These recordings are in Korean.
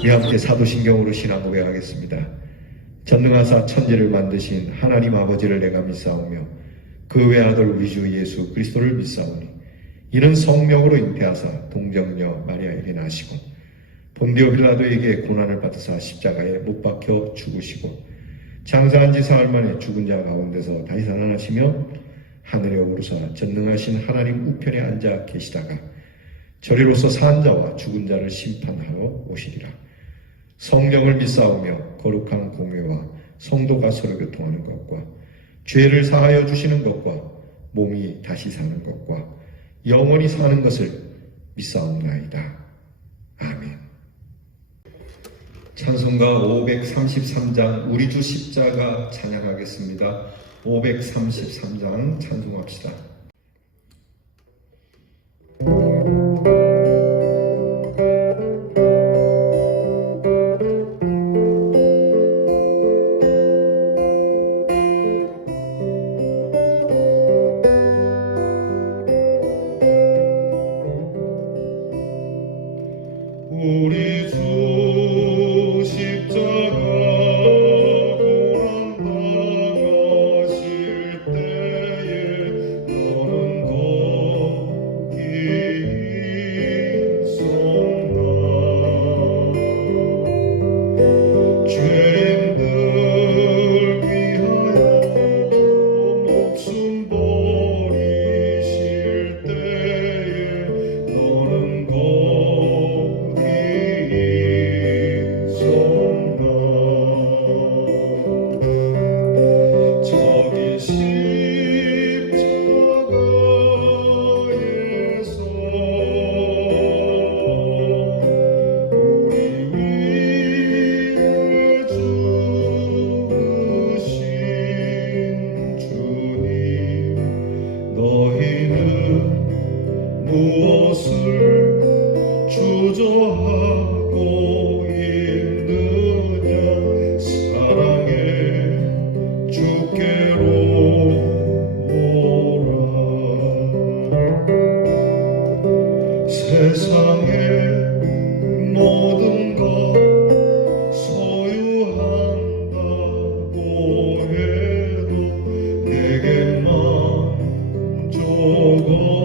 우리 함께 사도신경으로 신앙 고백하겠습니다. 전능하사 천지를 만드신 하나님 아버지를 내가 믿사오며 그 외아들 우리 주 예수 그리스도를 믿사오니 이는 성령으로 잉태하사 동정녀 마리아에게 나시고 본디오 빌라도에게 고난을 받으사 십자가에 못 박혀 죽으시고 장사한 지 사흘 만에 죽은 자 가운데서 다시 살아나시며 하늘에 오르사 전능하신 하나님 우편에 앉아 계시다가 저리로서 산 자와 죽은 자를 심판하러 오시리라. 성령을 믿사오며 거룩한 공회와 성도가 서로 교통하는 것과 죄를 사하여 주시는 것과 몸이 다시 사는 것과 영원히 사는 것을 믿사옵나이다. 아멘. 찬송가 533장 우리 주 십자가 찬양하겠습니다. 533장 찬송합시다. 우리 주 십자가 고난당하실 때에 너는 거기 있었나. 죄인들 위하여 목숨 버리실 때에 너는 거기 있었나. 저기 십자가에서 우리 위해 죽으신 주님, 너희는 무엇을 주저하고 있느냐. 사랑의 주께로 오라. 세상의 모든 것 소유한다고 해도 내게만 적었으며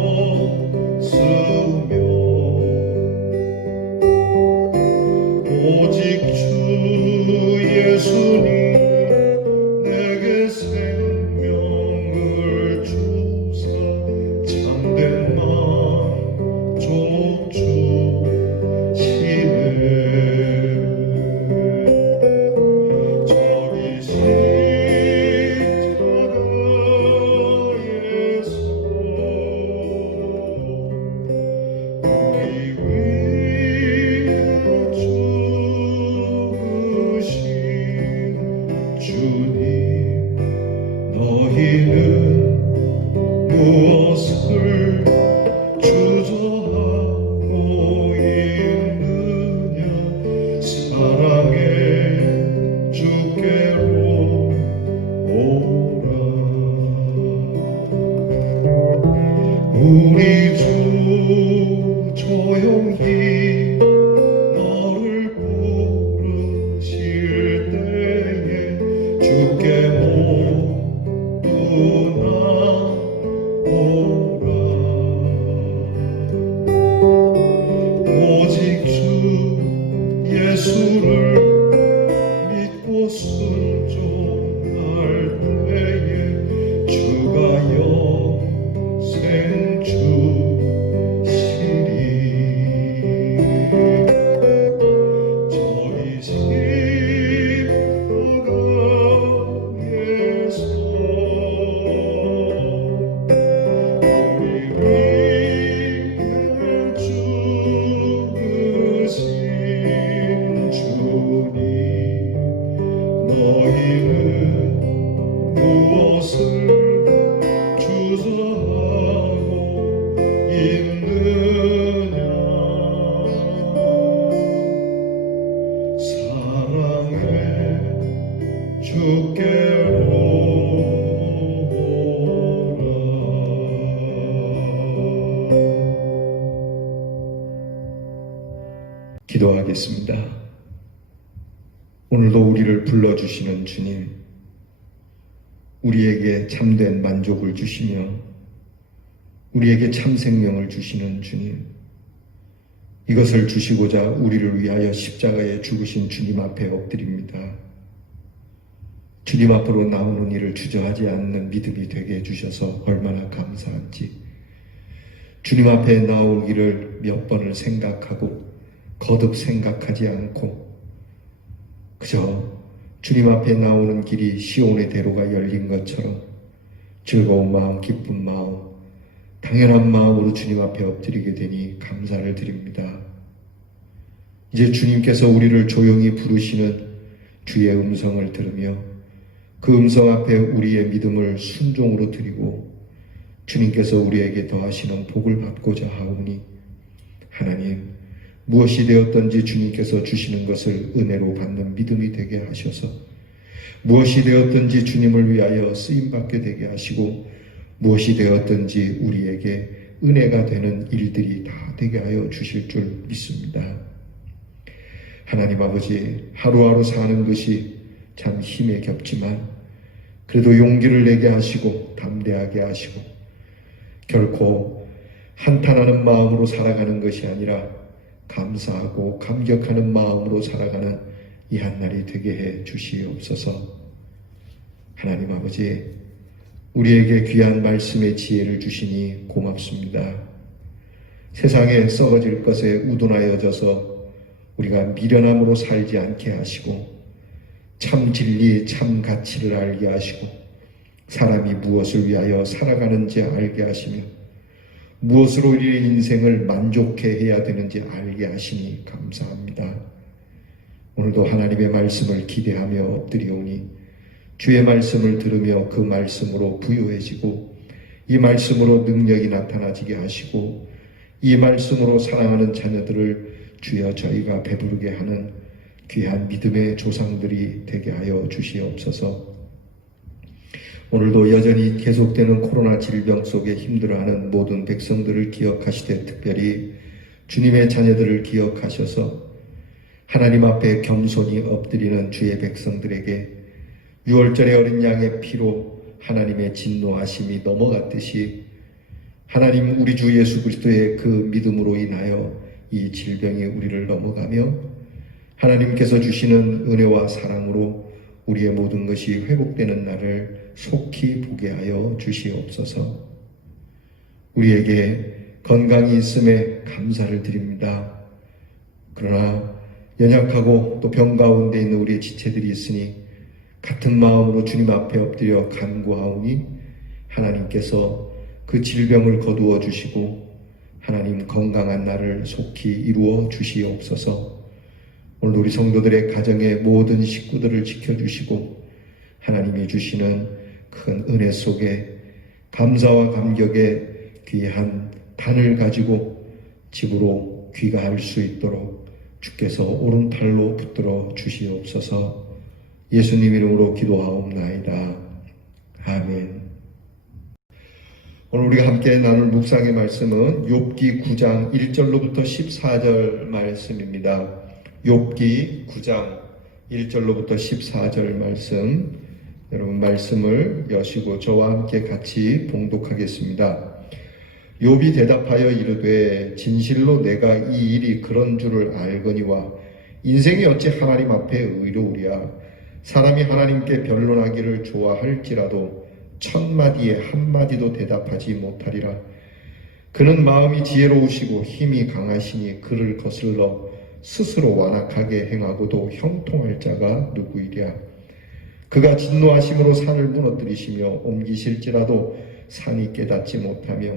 오직 주 예수님 내게 생명을 주사 참된 만족 주시네. 저기 십자가에서 우리 위해 죽으신 주님, 너희는 무엇을 주저하고 있느냐. 사랑의 주께로 오라. 우리 주 조용히 너를 부르실 때에 주께 모두 나오라. 오직 주 예수를 믿고 순종할 때에 주가 영생 주시리. 저기 십자가에서 우리 위해 죽으신 주님, 너희는 무엇을 주저하고 있느냐. 사랑의 주께로 오라. 기도하겠습니다. 오늘도 우리를 불러주시는 주님, 우리에게 참된 만족을 주시며 우리에게 참 생명을 주시는 주님, 이것을 주시고자 우리를 위하여 십자가에 죽으신 주님 앞에 엎드립니다. 주님 앞으로 나오는 일을 주저하지 않는 믿음이 되게 해주셔서 얼마나 감사한지, 주님 앞에 나오기를 몇 번을 생각하고 거듭 생각하지 않고 그저 주님 앞에 나오는 길이 시온의 대로가 열린 것처럼 즐거운 마음, 기쁜 마음, 당연한 마음으로 주님 앞에 엎드리게 되니 감사를 드립니다. 이제 주님께서 우리를 조용히 부르시는 주의 음성을 들으며 그 음성 앞에 우리의 믿음을 순종으로 드리고 주님께서 우리에게 더하시는 복을 받고자 하오니, 하나님, 무엇이 되었든지 주님께서 주시는 것을 은혜로 받는 믿음이 되게 하셔서 무엇이 되었든지 주님을 위하여 쓰임받게 되게 하시고 무엇이 되었든지 우리에게 은혜가 되는 일들이 다 되게 하여 주실 줄 믿습니다. 하나님 아버지, 하루하루 사는 것이 참 힘에 겹지만 그래도 용기를 내게 하시고 담대하게 하시고 결코 한탄하는 마음으로 살아가는 것이 아니라 감사하고 감격하는 마음으로 살아가는 이 한날이 되게 해 주시옵소서. 하나님 아버지, 우리에게 귀한 말씀의 지혜를 주시니 고맙습니다. 세상에 썩어질 것에 우둔하여져서 우리가 미련함으로 살지 않게 하시고 참 진리, 참 가치를 알게 하시고 사람이 무엇을 위하여 살아가는지 알게 하시며 무엇으로 우리의 인생을 만족해 해야 되는지 알게 하시니 감사합니다. 오늘도 하나님의 말씀을 기대하며 엎드리오니 주의 말씀을 들으며 그 말씀으로 부유해지고 이 말씀으로 능력이 나타나지게 하시고 이 말씀으로 사랑하는 자녀들을 주여 저희가 배부르게 하는 귀한 믿음의 조상들이 되게 하여 주시옵소서. 오늘도 여전히 계속되는 코로나 질병 속에 힘들어하는 모든 백성들을 기억하시되 특별히 주님의 자녀들을 기억하셔서 하나님 앞에 겸손히 엎드리는 주의 백성들에게 6월절의 어린 양의 피로 하나님의 진노하심이 넘어갔듯이 하나님 우리 주 예수 그리스도의 그 믿음으로 인하여 이 질병이 우리를 넘어가며 하나님께서 주시는 은혜와 사랑으로 우리의 모든 것이 회복되는 날을 속히 보게 하여 주시옵소서. 우리에게 건강이 있음에 감사를 드립니다. 그러나 연약하고 또 병 가운데 있는 우리의 지체들이 있으니 같은 마음으로 주님 앞에 엎드려 간구하오니 하나님께서 그 질병을 거두어 주시고 하나님 건강한 날을 속히 이루어 주시옵소서. 오늘 우리 성도들의 가정의 모든 식구들을 지켜주시고 하나님이 주시는 큰 은혜 속에 감사와 감격의 귀한 단을 가지고 집으로 귀가할 수 있도록 주께서 오른팔로 붙들어 주시옵소서. 예수님 이름으로 기도하옵나이다. 아멘. 오늘 우리가 함께 나눌 묵상의 말씀은 욥기 9장 1절로부터 14절 말씀입니다. 욥기 9장 1절로부터 14절 말씀, 여러분 말씀을 여시고 저와 함께 같이 봉독하겠습니다. 욥이 대답하여 이르되 진실로 내가 이 일이 그런 줄을 알거니와 인생이 어찌 하나님 앞에 의로우랴. 사람이 하나님께 변론하기를 좋아할지라도 1000마디에 한마디도 대답하지 못하리라. 그는 마음이 지혜로우시고 힘이 강하시니 그를 거슬러 스스로 완악하게 행하고도 형통할 자가 누구이랴. 그가 진노하심으로 산을 무너뜨리시며 옮기실지라도 산이 깨닫지 못하며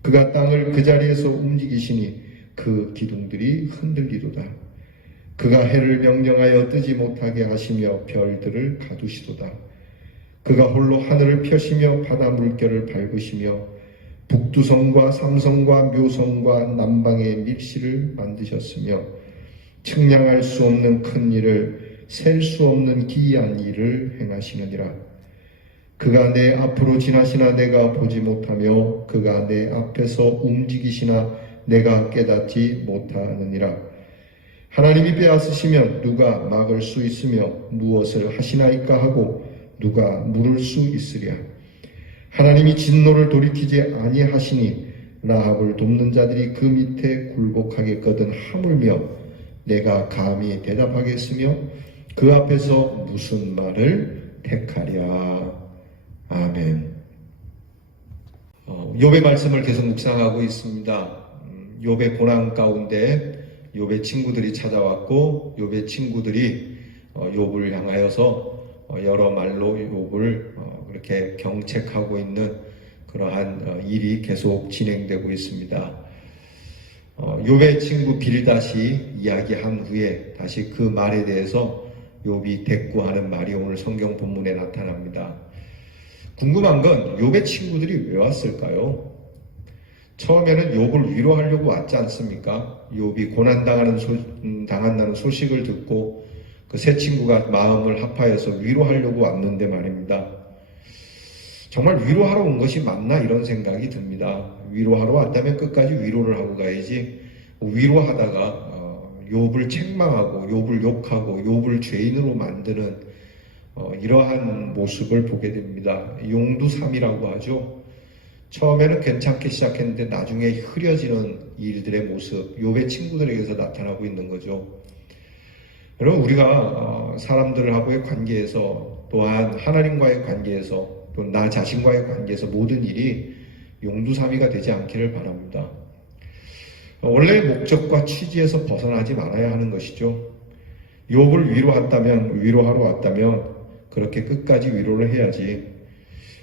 그가 땅을 그 자리에서 움직이시니 그 기둥들이 흔들리도다. 그가 해를 명령하여 뜨지 못하게 하시며 별들을 가두시도다. 그가 홀로 하늘을 펴시며 바다 물결을 밟으시며 북두성과 삼성과 묘성과 남방의 밀실을 만드셨으며 측량할 수 없는 큰 일을 셀 수 없는 기이한 일을 행하시느니라. 그가 내 앞으로 지나시나 내가 보지 못하며 그가 내 앞에서 움직이시나 내가 깨닫지 못하느니라. 하나님이 빼앗으시면 누가 막을 수 있으며 무엇을 하시나이까 하고 누가 물을 수 있으랴. 하나님이 진노를 돌이키지 아니하시니 라합을 돕는 자들이 그 밑에 굴복하겠거든 하물며 내가 감히 대답하겠으며 그 앞에서 무슨 말을 택하랴. 아멘. 욥의 말씀을 계속 묵상하고 있습니다. 욥의 고난 가운데 욥의 친구들이 찾아왔고 욥의 친구들이 욥을 향하여서 여러 말로 욥을 그렇게 경책하고 있는 그러한 일이 계속 진행되고 있습니다. 욥의 친구 빌닷이 이야기한 후에 다시 그 말에 대해서 욥이 대꾸하는 말이 오늘 성경 본문에 나타납니다. 궁금한 건 욥의 친구들이 왜 왔을까요? 처음에는 욥을 위로하려고 왔지 않습니까? 욥이 당한다는 소식을 듣고 그 세 친구가 마음을 합하여서 위로하려고 왔는데 말입니다. 정말 위로하러 온 것이 맞나 이런 생각이 듭니다. 위로하러 왔다면 끝까지 위로를 하고 가야지 위로하다가 욥을 책망하고 욥을 욕하고 욥을 죄인으로 만드는 이러한 모습을 보게 됩니다. 용두삼이라고 하죠. 처음에는 괜찮게 시작했는데 나중에 흐려지는 일들의 모습, 욥의 친구들에게서 나타나고 있는 거죠. 여러분, 우리가 사람들하고의 관계에서 또한 하나님과의 관계에서 또 나 자신과의 관계에서 모든 일이 용두사미가 되지 않기를 바랍니다. 원래의 목적과 취지에서 벗어나지 말아야 하는 것이죠. 욥을 위로하러 왔다면 그렇게 끝까지 위로를 해야지.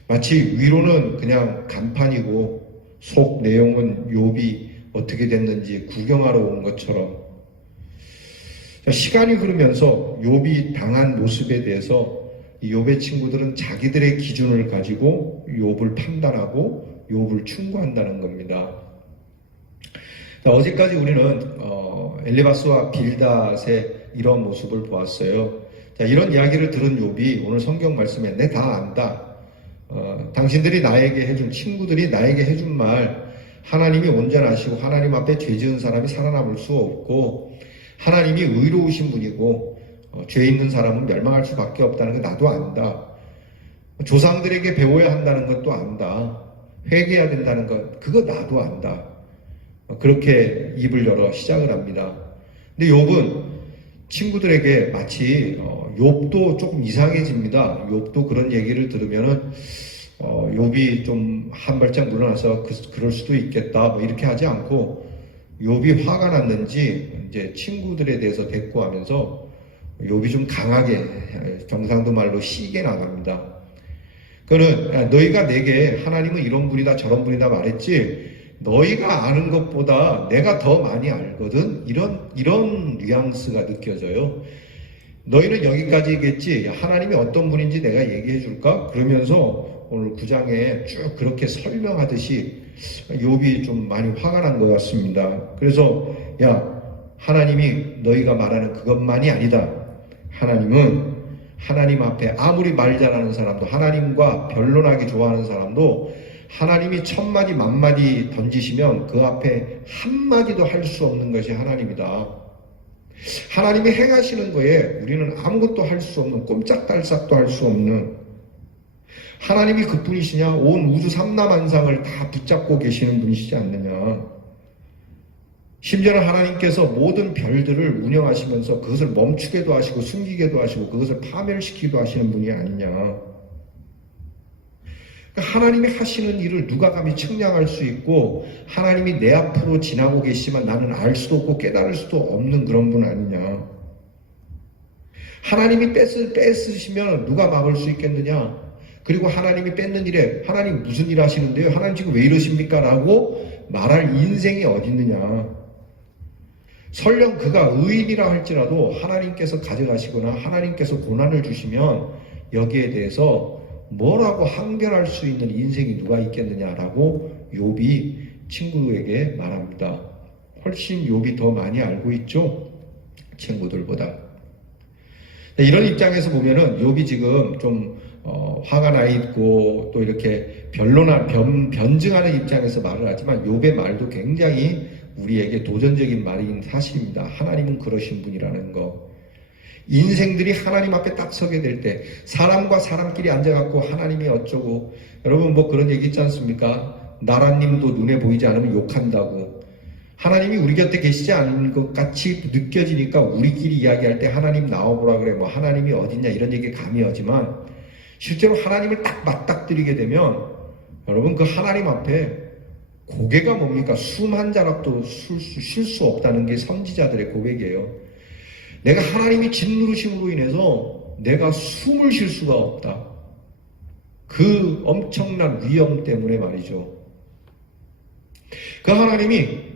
마치 위로는 그냥 간판이고 속 내용은 욥이 어떻게 됐는지 구경하러 온 것처럼. 시간이 흐르면서 욥이 당한 모습에 대해서 이 욥의 친구들은 자기들의 기준을 가지고 욥을 판단하고 욥을 충고한다는 겁니다. 어제까지 우리는 엘리바스와 빌닷의 이런 모습을 보았어요. 이런 이야기를 들은 욥이 오늘 성경 말씀에 내 다 안다. 당신들이 나에게 해준 친구들이 나에게 해준 말 하나님이 온전하시고 하나님 앞에 죄 지은 사람이 살아남을 수 없고 하나님이 의로우신 분이고 죄 있는 사람은 멸망할 수밖에 없다는 거 나도 안다. 조상들에게 배워야 한다는 것도 안다. 회개해야 된다는 것 그거 나도 안다. 그렇게 입을 열어 시작을 합니다. 근데 욥은 친구들에게 마치 욥도 조금 이상해집니다. 욥도 그런 얘기를 들으면은 욥이 좀 한 발짝 물러나서 그럴 수도 있겠다 뭐 이렇게 하지 않고 욥이 화가 났는지 이제 친구들에 대해서 대꾸하면서 욥이 좀 강하게 경상도 말로 시게 나갑니다. 그는 너희가 내게 하나님은 이런 분이다 저런 분이다 말했지 너희가 아는 것보다 내가 더 많이 알거든. 이런 뉘앙스가 느껴져요. 너희는 여기까지겠지. 하나님이 어떤 분인지 내가 얘기해 줄까? 그러면서 오늘 9장에 쭉 그렇게 설명하듯이 욥이 좀 많이 화가 난 것 같습니다. 그래서 하나님이 너희가 말하는 그것만이 아니다. 하나님은 하나님 앞에 아무리 말 잘하는 사람도 하나님과 변론하기 좋아하는 사람도 하나님이 천마디 만마디 던지시면 그 앞에 한마디도 할 수 없는 것이 하나님이다. 하나님이 행하시는 거에 우리는 아무것도 할 수 없는 꼼짝달싹도 할 수 없는 하나님이 그뿐이시냐? 온 우주 삼라만상을 다 붙잡고 계시는 분이시지 않느냐? 심지어는 하나님께서 모든 별들을 운영하시면서 그것을 멈추게도 하시고 숨기게도 하시고 그것을 파멸시키기도 하시는 분이 아니냐? 그러니까 하나님이 하시는 일을 누가 감히 측량할 수 있고 하나님이 내 앞으로 지나고 계시지만 나는 알 수도 없고 깨달을 수도 없는 그런 분 아니냐? 하나님이 뺏으시면 누가 막을 수 있겠느냐? 그리고 하나님이 뺏는 일에 하나님 무슨 일 하시는데요? 하나님 지금 왜 이러십니까? 라고 말할 인생이 어디 있느냐? 설령 그가 의인이라 할지라도 하나님께서 가져가시거나 하나님께서 고난을 주시면 여기에 대해서 뭐라고 항변할 수 있는 인생이 누가 있겠느냐라고 욥이 친구에게 말합니다. 훨씬 욥이 더 많이 알고 있죠? 친구들보다. 이런 입장에서 보면은 욥이 지금 좀 화가 나 있고 또 이렇게 변증하는 입장에서 말을 하지만 욥의 말도 굉장히 우리에게 도전적인 말인 사실입니다. 하나님은 그러신 분이라는 거. 인생들이 하나님 앞에 딱 서게 될 때 사람과 사람끼리 앉아갖고 하나님이 어쩌고, 여러분 뭐 그런 얘기 있지 않습니까? 나라님도 눈에 보이지 않으면 욕한다고. 하나님이 우리 곁에 계시지 않은 것 같이 느껴지니까 우리끼리 이야기할 때 하나님 나와보라 그래, 뭐 하나님이 어딨냐 이런 얘기 감이 오지만, 실제로 하나님을 딱 맞닥뜨리게 되면 여러분 그 하나님 앞에 고개가 뭡니까? 숨 한 자락도 쉴 수 없다는 게 선지자들의 고백이에요. 내가 하나님이 짓누르심으로 인해서 내가 숨을 쉴 수가 없다. 그 엄청난 위험 때문에 말이죠. 그 하나님이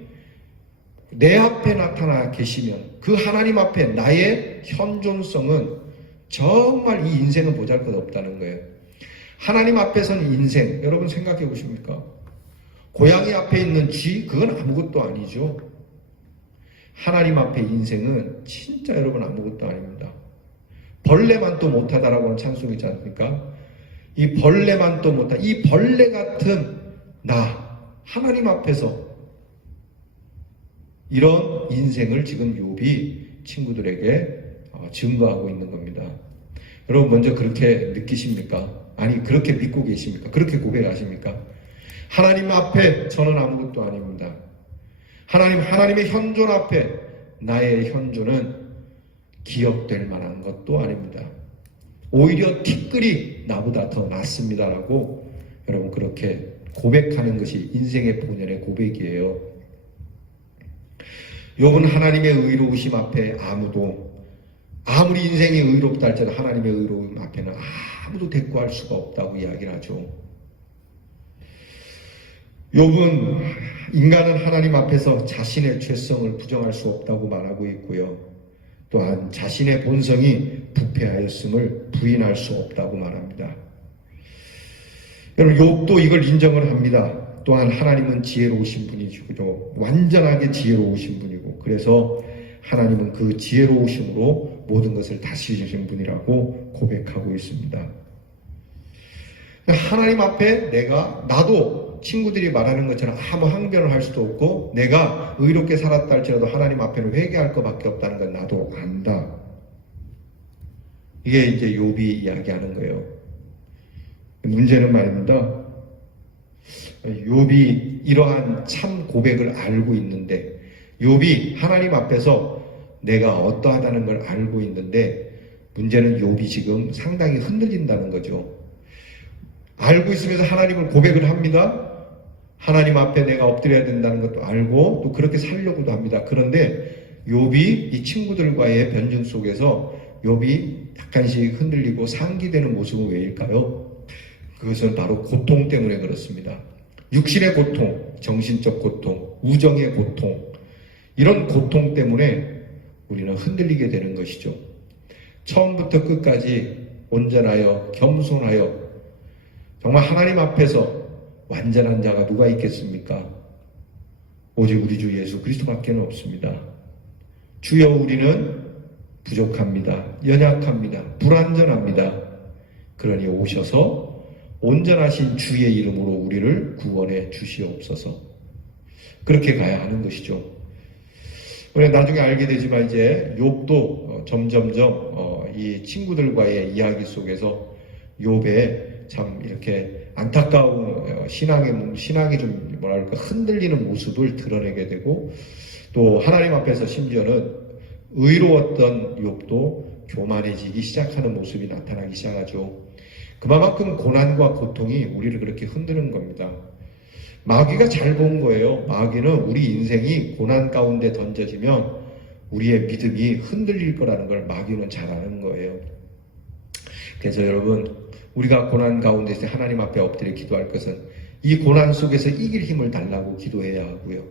내 앞에 나타나 계시면 그 하나님 앞에 나의 현존성은 정말 이 인생은 보잘것없다는 거예요. 하나님 앞에서는 인생, 여러분 생각해 보십니까? 고양이 앞에 있는 쥐, 그건 아무것도 아니죠. 하나님 앞에 인생은 진짜 여러분 아무것도 아닙니다. 벌레만 또 못하다라고 하는 찬송이 있지 않습니까? 이 벌레만 또 못하다, 이 벌레 같은 나, 하나님 앞에서 이런 인생을 지금 욥이 친구들에게 증거하고 있는 겁니다. 여러분 먼저 그렇게 느끼십니까? 아니 그렇게 믿고 계십니까? 그렇게 고백하십니까? 하나님 앞에 저는 아무것도 아닙니다. 하나님의 현존 앞에 나의 현존은 기억될 만한 것도 아닙니다. 오히려 티끌이 나보다 더 낫습니다라고 여러분 그렇게 고백하는 것이 인생의 본연의 고백이에요. 욥은 하나님의 의로우심 앞에 아무리 인생이 의롭다 할지라도 하나님의 의로움 앞에는 아무도 대꾸할 수가 없다고 이야기를 하죠. 욥은 인간은 하나님 앞에서 자신의 죄성을 부정할 수 없다고 말하고 있고요. 또한 자신의 본성이 부패하였음을 부인할 수 없다고 말합니다. 여러분 욥도 이걸 인정을 합니다. 또한 하나님은 지혜로우신 분이시고 완전하게 지혜로우신 분이고, 그래서 하나님은 그 지혜로우심으로 모든 것을 다스리신 분이라고 고백하고 있습니다. 하나님 앞에 나도 친구들이 말하는 것처럼 아무 항변을 할 수도 없고, 내가 의롭게 살았다 할지라도 하나님 앞에는 회개할 것밖에 없다는 건 나도 안다. 이게 이제 욥이 이야기하는 거예요. 문제는 말입니다. 욥이 이러한 참 고백을 알고 있는데, 욥이 하나님 앞에서 내가 어떠하다는 걸 알고 있는데, 문제는 욥이 지금 상당히 흔들린다는 거죠. 알고 있으면서 하나님을 고백을 합니다. 하나님 앞에 내가 엎드려야 된다는 것도 알고 또 그렇게 살려고도 합니다. 그런데 욥이 이 친구들과의 변증 속에서 욥이 약간씩 흔들리고 상기되는 모습은 왜일까요? 그것은 바로 고통 때문에 그렇습니다. 육신의 고통, 정신적 고통, 우정의 고통, 이런 고통 때문에 우리는 흔들리게 되는 것이죠. 처음부터 끝까지 온전하여 겸손하여 정말 하나님 앞에서 완전한 자가 누가 있겠습니까? 오직 우리 주 예수 그리스도밖에 없습니다. 주여 우리는 부족합니다. 연약합니다. 불완전합니다. 그러니 오셔서 온전하신 주의 이름으로 우리를 구원해 주시옵소서. 그렇게 가야 하는 것이죠. 우리 나중에 알게 되지만 이제 욥도 점점점 이 친구들과의 이야기 속에서 욥의 참 이렇게 안타까운 신앙이 좀 뭐랄까 흔들리는 모습을 드러내게 되고, 또 하나님 앞에서 심지어는 의로웠던 욥도 교만해지기 시작하는 모습이 나타나기 시작하죠. 그만큼 고난과 고통이 우리를 그렇게 흔드는 겁니다. 마귀가 잘 본 거예요. 마귀는 우리 인생이 고난 가운데 던져지면 우리의 믿음이 흔들릴 거라는 걸 마귀는 잘 아는 거예요. 그래서 여러분, 우리가 고난 가운데서 하나님 앞에 엎드려 기도할 것은 이 고난 속에서 이길 힘을 달라고 기도해야 하고요.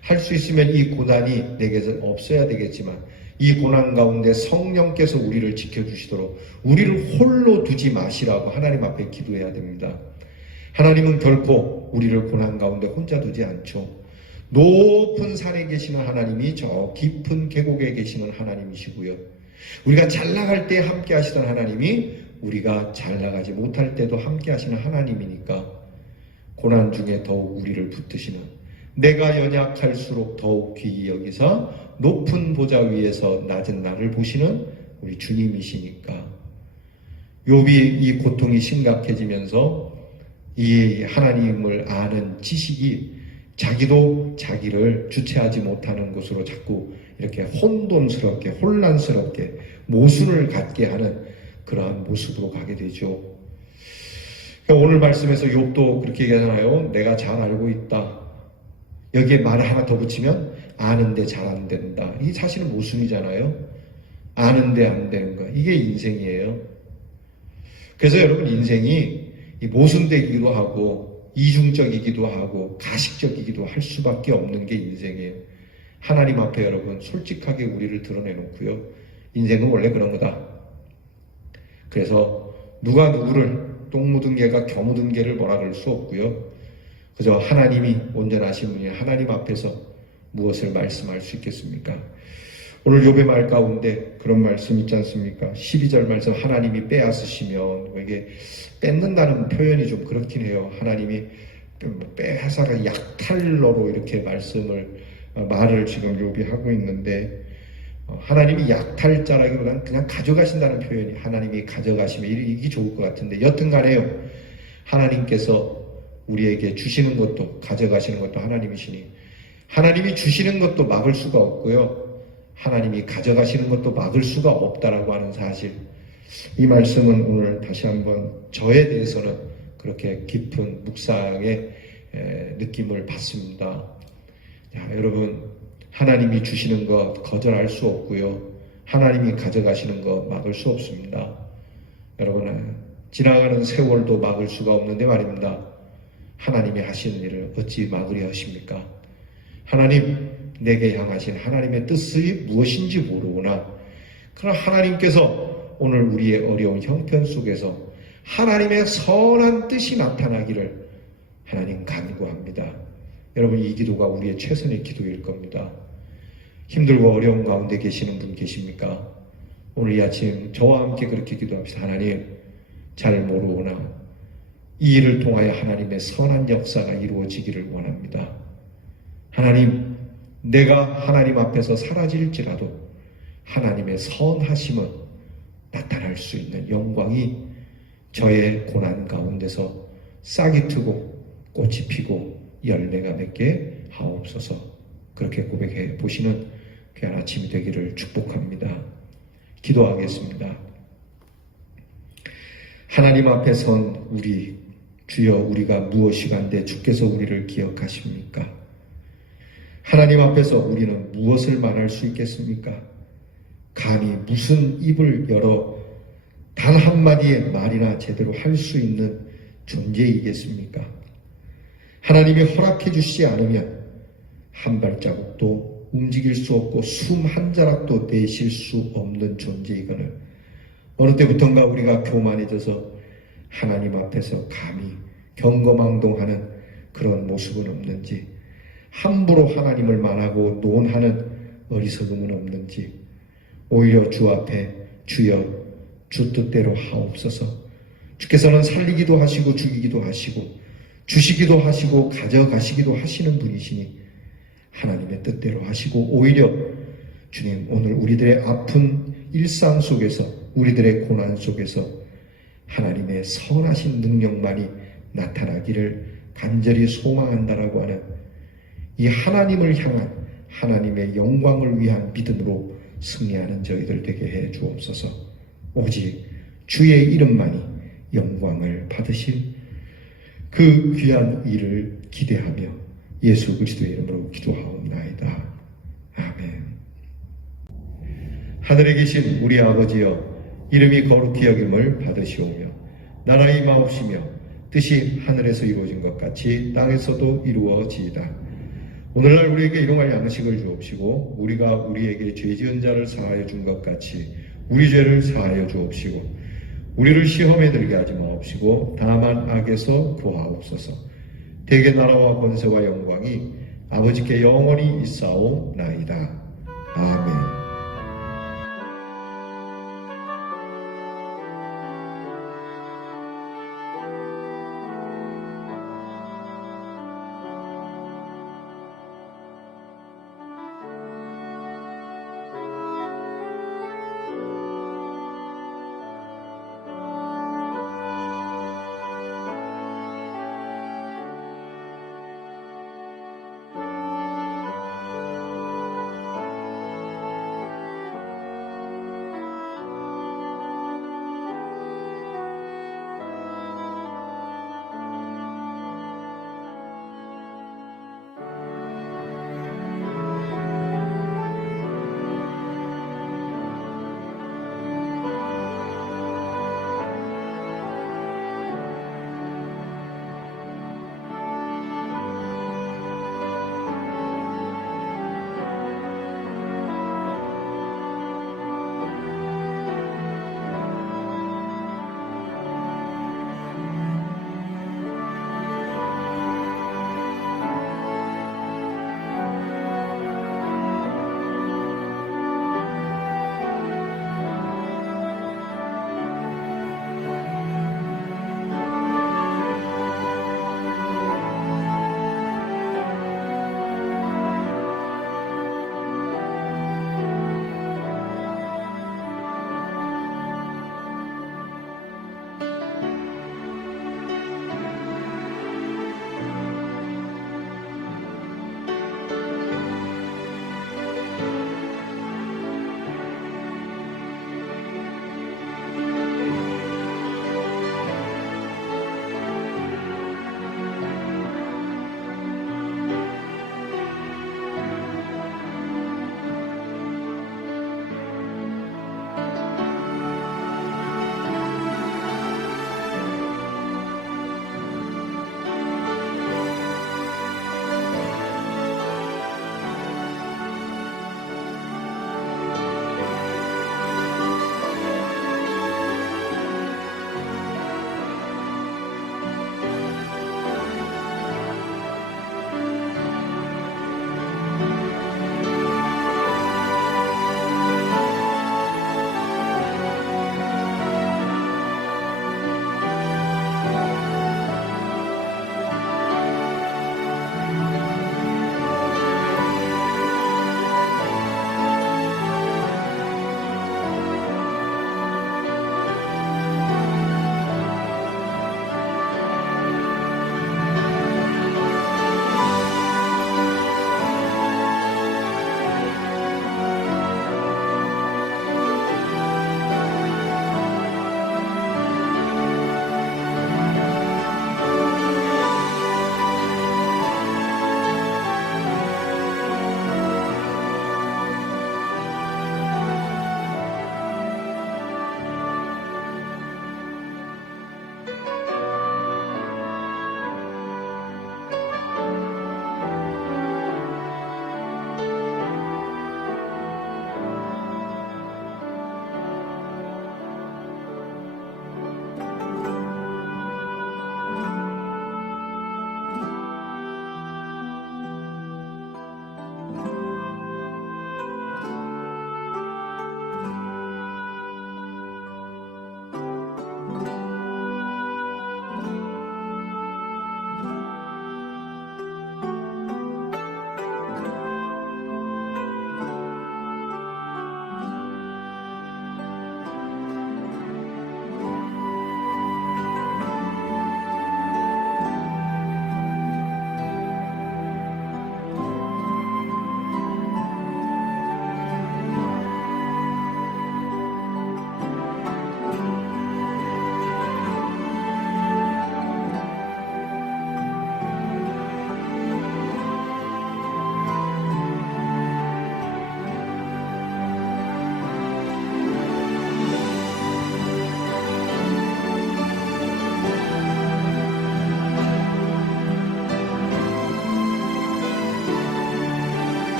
할 수 있으면 이 고난이 내게서 없어야 되겠지만 이 고난 가운데 성령께서 우리를 지켜주시도록 우리를 홀로 두지 마시라고 하나님 앞에 기도해야 됩니다. 하나님은 결코 우리를 고난 가운데 혼자 두지 않죠. 높은 산에 계시는 하나님이 저 깊은 계곡에 계시는 하나님이시고요. 우리가 잘 나갈 때 함께 하시던 하나님이 우리가 잘 나가지 못할 때도 함께 하시는 하나님이니까 고난 중에 더욱 우리를 붙드시는, 내가 연약할수록 더욱 귀히 여기사 높은 보좌 위에서 낮은 나를 보시는 우리 주님이시니까. 욥이 이 고통이 심각해지면서 이 하나님을 아는 지식이 자기도 자기를 주체하지 못하는 곳으로 자꾸 이렇게 혼돈스럽게 혼란스럽게 모순을 갖게 하는 그러한 모습으로 가게 되죠. 오늘 말씀에서 욥도 그렇게 얘기하잖아요. 내가 잘 알고 있다. 여기에 말을 하나 더 붙이면 아는데 잘 안 된다. 이게 사실은 모순이잖아요. 아는데 안 되는 거. 이게 인생이에요. 그래서 여러분 인생이 모순되기도 하고 이중적이기도 하고 가식적이기도 할 수밖에 없는 게 인생이에요. 하나님 앞에 여러분 솔직하게 우리를 드러내놓고요. 인생은 원래 그런 거다. 그래서 누가 누구를 똥 묻은 개가 겨 묻은 개를 뭐라 그럴 수 없고요. 그저 하나님이 온전하신 분이 하나님 앞에서 무엇을 말씀할 수 있겠습니까? 오늘 욥의 말 가운데 그런 말씀 있지 않습니까? 12절 말씀 하나님이 빼앗으시면 이게 뺏는다는 표현이 좀 그렇긴 해요. 하나님이 빼앗아가 약탈러로 이렇게 말을 지금 욥이 하고 있는데 하나님이 약탈자라기보다는 그냥 가져가신다는 표현이 하나님이 가져가시면 이게 좋을 것 같은데 여튼간에요. 하나님께서 우리에게 주시는 것도 가져가시는 것도 하나님이시니 하나님이 주시는 것도 막을 수가 없고요. 하나님이 가져가시는 것도 막을 수가 없다라고 하는 사실. 이 말씀은 오늘 다시 한번 저에 대해서는 그렇게 깊은 묵상의 느낌을 받습니다. 자, 여러분 하나님이 주시는 것 거절할 수 없고요. 하나님이 가져가시는 것 막을 수 없습니다. 여러분 지나가는 세월도 막을 수가 없는데 말입니다. 하나님이 하시는 일을 어찌 막으려 하십니까? 하나님 내게 향하신 하나님의 뜻이 무엇인지 모르구나. 그러나 하나님께서 오늘 우리의 어려운 형편 속에서 하나님의 선한 뜻이 나타나기를 하나님 간구합니다. 여러분 이 기도가 우리의 최선의 기도일 겁니다. 힘들고 어려운 가운데 계시는 분 계십니까? 오늘 이 아침 저와 함께 그렇게 기도합시다. 하나님 잘 모르구나. 이 일을 통하여 하나님의 선한 역사가 이루어지기를 원합니다. 하나님 내가 하나님 앞에서 사라질지라도 하나님의 선하심은 나타날 수 있는 영광이 저의 고난 가운데서 싹이 트고 꽃이 피고 열매가 맺게 하옵소서. 그렇게 고백해 보시는 귀한 아침이 되기를 축복합니다. 기도하겠습니다. 하나님 앞에 선 우리 주여 우리가 무엇이간데 주께서 우리를 기억하십니까? 하나님 앞에서 우리는 무엇을 말할 수 있겠습니까? 감히 무슨 입을 열어 단 한마디의 말이나 제대로 할 수 있는 존재이겠습니까? 하나님이 허락해 주시지 않으면 한 발자국도 움직일 수 없고 숨 한 자락도 내쉴 수 없는 존재이거늘 어느 때부턴가 우리가 교만해져서 하나님 앞에서 감히 경거망동하는 그런 모습은 없는지 함부로 하나님을 말하고 논하는 어리석음은 없는지 오히려 주 앞에 주여 주 뜻대로 하옵소서. 주께서는 살리기도 하시고 죽이기도 하시고 주시기도 하시고 가져가시기도 하시는 분이시니 하나님의 뜻대로 하시고 오히려 주님 오늘 우리들의 아픈 일상 속에서 우리들의 고난 속에서 하나님의 선하신 능력만이 나타나기를 간절히 소망한다라고 하는 이 하나님을 향한 하나님의 영광을 위한 믿음으로 승리하는 저희들 되게 해 주옵소서. 오직 주의 이름만이 영광을 받으실 그 귀한 일을 기대하며 예수 그리스도의 이름으로 기도하옵나이다. 아멘. 하늘에 계신 우리 아버지여 이름이 거룩히 여김을 받으시오며 나라의 마옵시며 뜻이 하늘에서 이루어진 것 같이 땅에서도 이루어지이다. 오늘날 우리에게 일용할 양식을 주옵시고 우리가 우리에게 죄 지은 자를 사하여 준 것 같이 우리 죄를 사하여 주옵시고 우리를 시험에 들게 하지 마옵시고 다만 악에서 구하옵소서. 대개 나라와 권세와 영광이 아버지께 영원히 있사오나이다. 아멘.